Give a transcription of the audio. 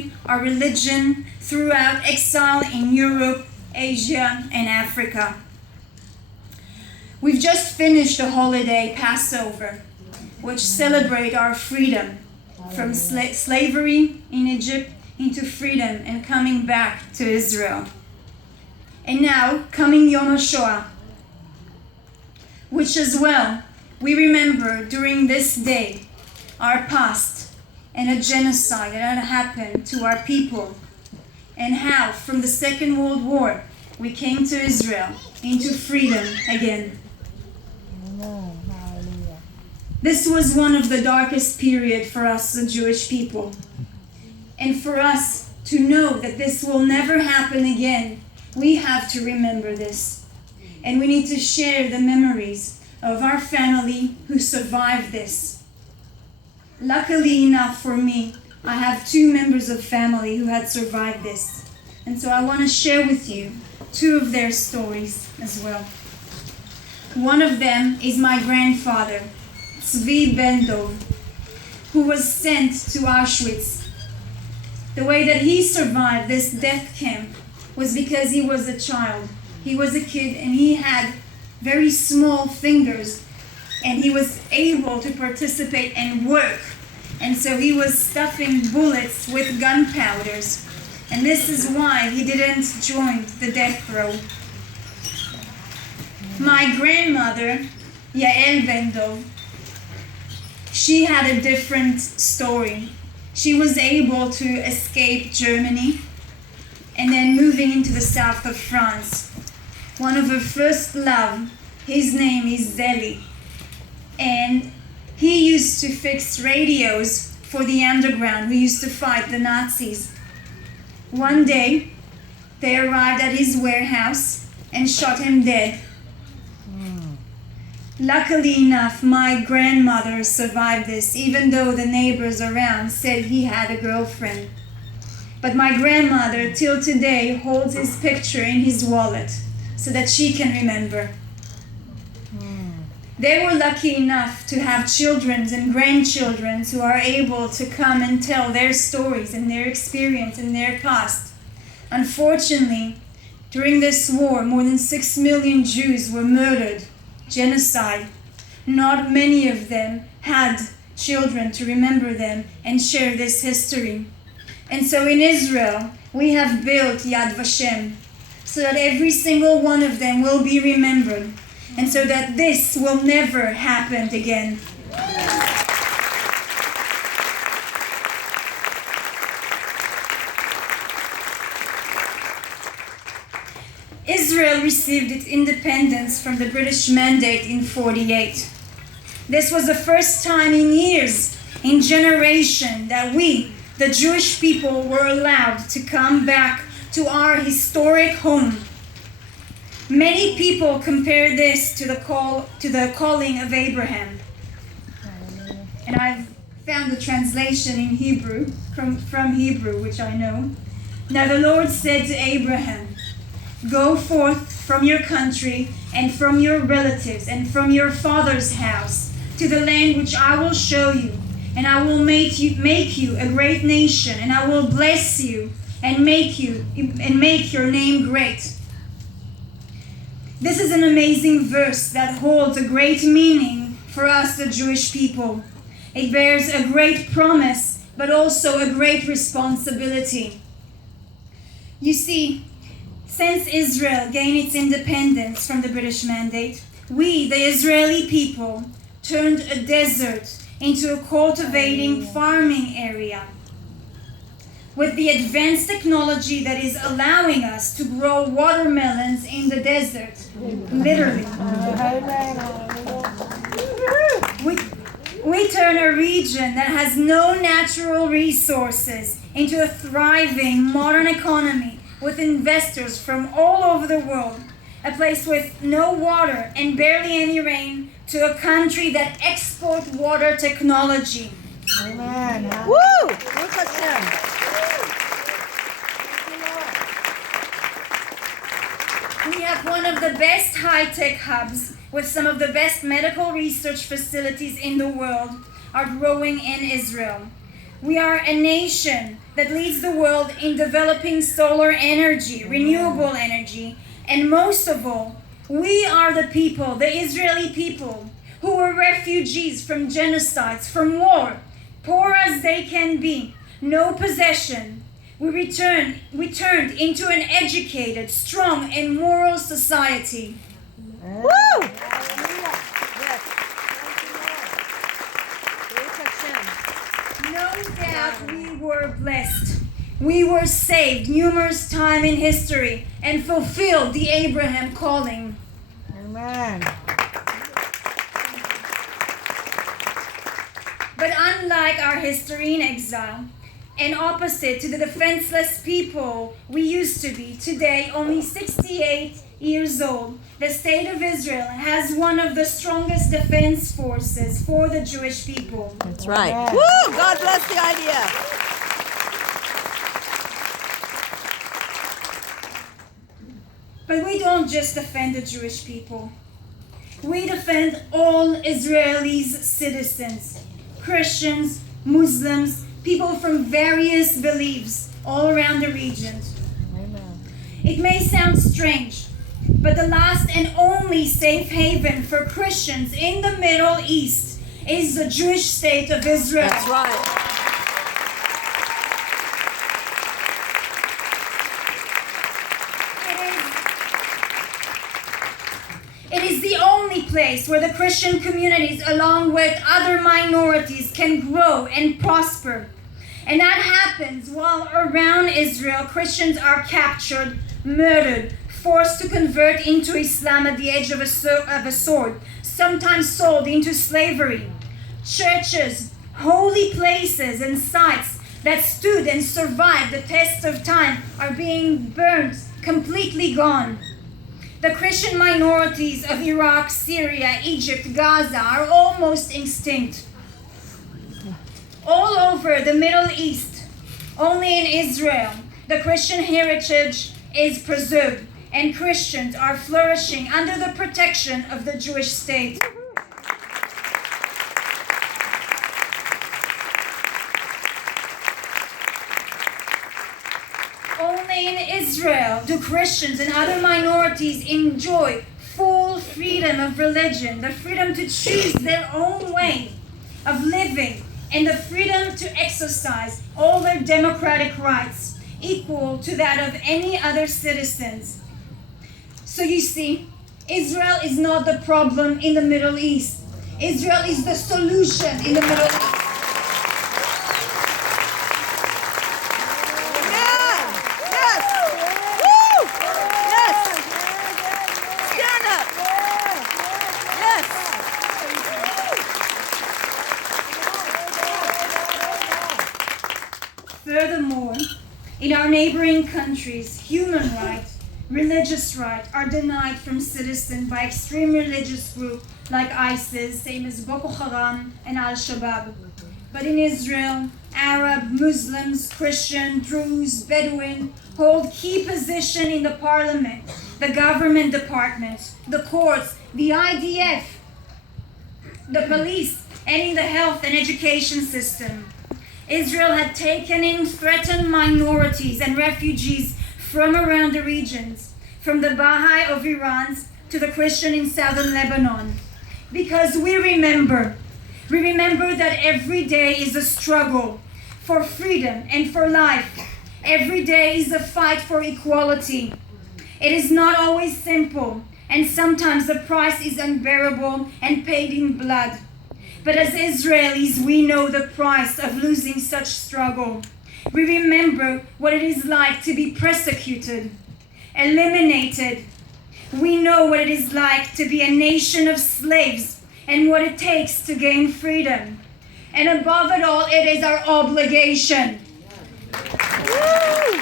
history, our religion, throughout exile in Europe, Asia, and Africa. We've just finished the holiday Passover, which celebrate our freedom from slavery in Egypt into freedom and coming back to Israel. And now, coming Yom HaShoah, which as well we remember during this day our past and a genocide that had happened to our people, and how from the Second World War we came to Israel into freedom again. This was one of the darkest periods for us, the Jewish people. And for us to know that this will never happen again, we have to remember this. And we need to share the memories of our family who survived this. Luckily enough for me, I have 2 members of family who had survived this. And so I want to share with you 2 of their stories as well. One of them is my grandfather, Tzvi Ben Dov, who was sent to Auschwitz. The way that he survived this death camp was because he was a child. He was a kid and he had very small fingers, and he was able to participate and work. And so he was stuffing bullets with gunpowders. And this is why he didn't join the death row. My grandmother, Yael Ben Dov, she had a different story. She was able to escape Germany and then moving into the south of France. One of her first love, his name is Zeli. And he used to fix radios for the underground who used to fight the Nazis. One day, they arrived at his warehouse and shot him dead. Luckily enough, my grandmother survived this, even though the neighbors around said he had a girlfriend. But my grandmother, till today, holds his picture in his wallet so that she can remember. They were lucky enough to have children and grandchildren who are able to come and tell their stories and their experience and their past. Unfortunately, during this war, more than 6 million Jews were murdered. Genocide. Not many of them had children to remember them and share this history. And so in Israel, we have built Yad Vashem so that every single one of them will be remembered, and so that this will never happen again. Israel received its independence from the British Mandate in 1948. This was the first time in years, in generation, that we, the Jewish people, were allowed to come back to our historic home. Many people compare this to the calling of Abraham. And I've found a translation in Hebrew, from Hebrew, which I know. Now the Lord said to Abraham, "Go forth from your country and from your relatives and from your father's house to the land which I will show you, and I will make you a great nation, and I will bless you and make your name great." This is an amazing verse that holds a great meaning for us, the Jewish people. It bears a great promise, but also a great responsibility. You see, since Israel gained its independence from the British Mandate, we, the Israeli people, turned a desert into a cultivating farming area. With the advanced technology that is allowing us to grow watermelons in the desert, literally. We turn a region that has no natural resources into a thriving modern economy with investors from all over the world, a place with no water and barely any rain, to a country that exports water technology. Amen. Woo! We have one of the best high-tech hubs with some of the best medical research facilities in the world are growing in Israel. We are a nation that leads the world in developing solar energy, renewable energy, and most of all, we are the people, the Israeli people, who were refugees from genocides, from war, poor as they can be, no possession. We turned into an educated, strong, and moral society. Woo! No doubt we were blessed. We were saved numerous times in history and fulfilled the Abraham calling. Amen. But unlike our history in exile, and opposite to the defenseless people we used to be, today, only 68 years old, the state of Israel has one of the strongest defense forces for the Jewish people. That's right. Yeah. Woo! God bless the idea. But we don't just defend the Jewish people. We defend all Israelis' citizens, Christians, Muslims, people from various beliefs all around the region. Amen. It may sound strange, but the last and only safe haven for Christians in the Middle East is the Jewish state of Israel. That's right. It is the only place where the Christian communities, along with other minorities, can grow and prosper. And that happens while around Israel, Christians are captured, murdered, forced to convert into Islam at the edge of a sword, sometimes sold into slavery. Churches, holy places, and sites that stood and survived the test of time are being burned, completely gone. The Christian minorities of Iraq, Syria, Egypt, Gaza are almost extinct. All over the Middle East, only in Israel, the Christian heritage is preserved and Christians are flourishing under the protection of the Jewish state. Only in Israel do Christians and other minorities enjoy full freedom of religion, the freedom to choose their own way of living, and the freedom to exercise all their democratic rights, equal to that of any other citizens. So you see, Israel is not the problem in the Middle East. Israel is the solution in the Middle East. Furthermore, in our neighboring countries, human rights, religious rights are denied from citizens by extreme religious groups like ISIS, same as Boko Haram and Al-Shabaab. But in Israel, Arab, Muslims, Christian, Druze, Bedouin hold key position in the parliament, the government departments, the courts, the IDF, the police, and in the health and education system. Israel had taken in threatened minorities and refugees from around the regions, from the Baha'i of Iran to the Christian in southern Lebanon. Because we remember that every day is a struggle for freedom and for life. Every day is a fight for equality. It is not always simple, and sometimes the price is unbearable and paid in blood. But as Israelis, we know the price of losing such struggle. We remember what it is like to be persecuted, eliminated. We know what it is like to be a nation of slaves and what it takes to gain freedom. And above it all, it is our obligation. Woo!